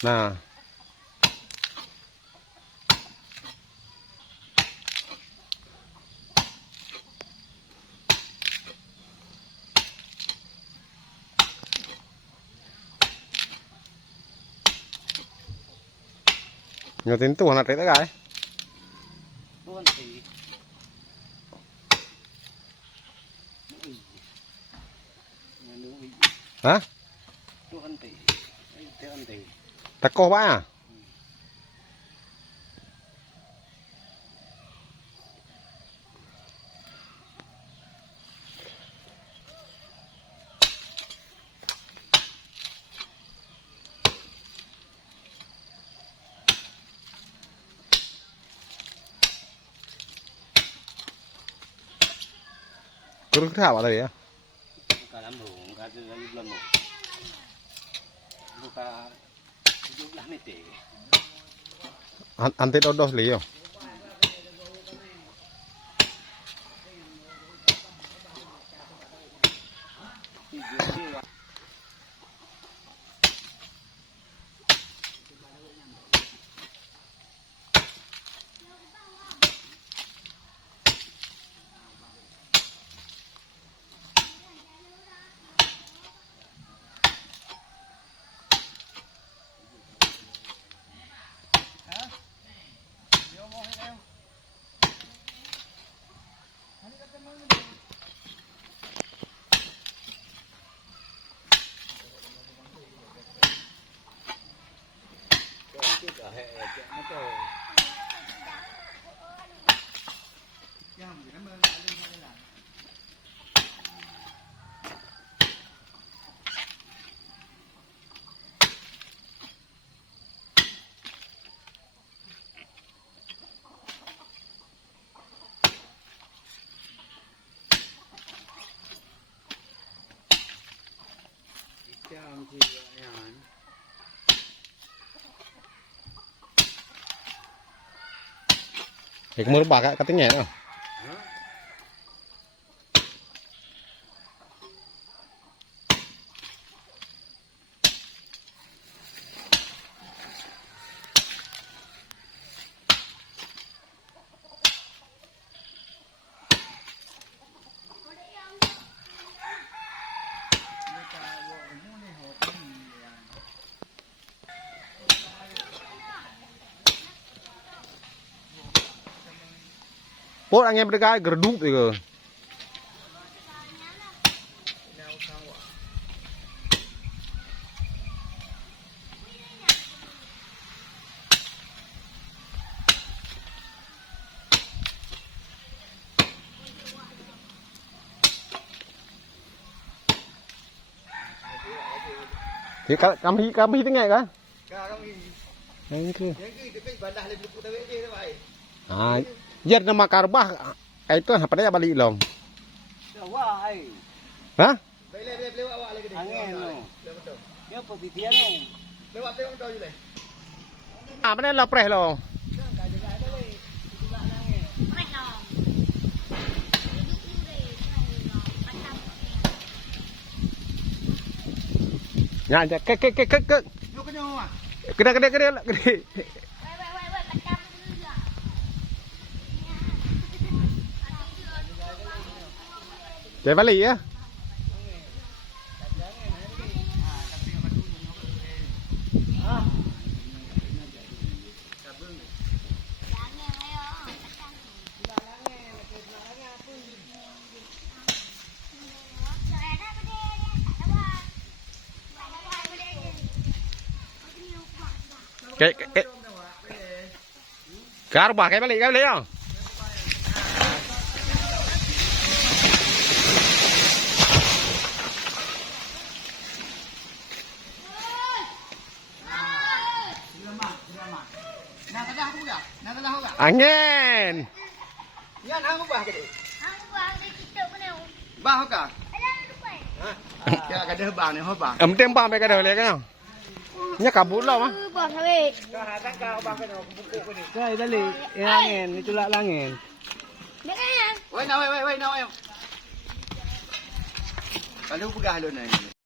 Nah. Nyotin tuh anak itu guys. Hah? Tekoh ba? Kurang kerap ada ya? Bukan lambung, ada lambung. Bukan 17 meter. Antit odos liyo. Thì mưa bạc cái tiếng nhẹ đâu. Bố anh em cái gerduk thì cơ. Thì kami tiếng Nhật á. Ah, jar nama karbah itu pada ya balik long. Hah? Ah, mana lah preh lo. Ya, ke. Gede. Chạy balik ya. Cái cá bà cái balik không? Angin. Yan hang ubah ke? Bah ka? Kaya ka dah bang ni ho bang. Em tem bang cái đời này cái nào? Nhá kabut lo mah. Ka hata ka ubah ke buku ke ni. Kai dali, angin, itu lah angin. Wei na wei. Kalau pegah lu ni.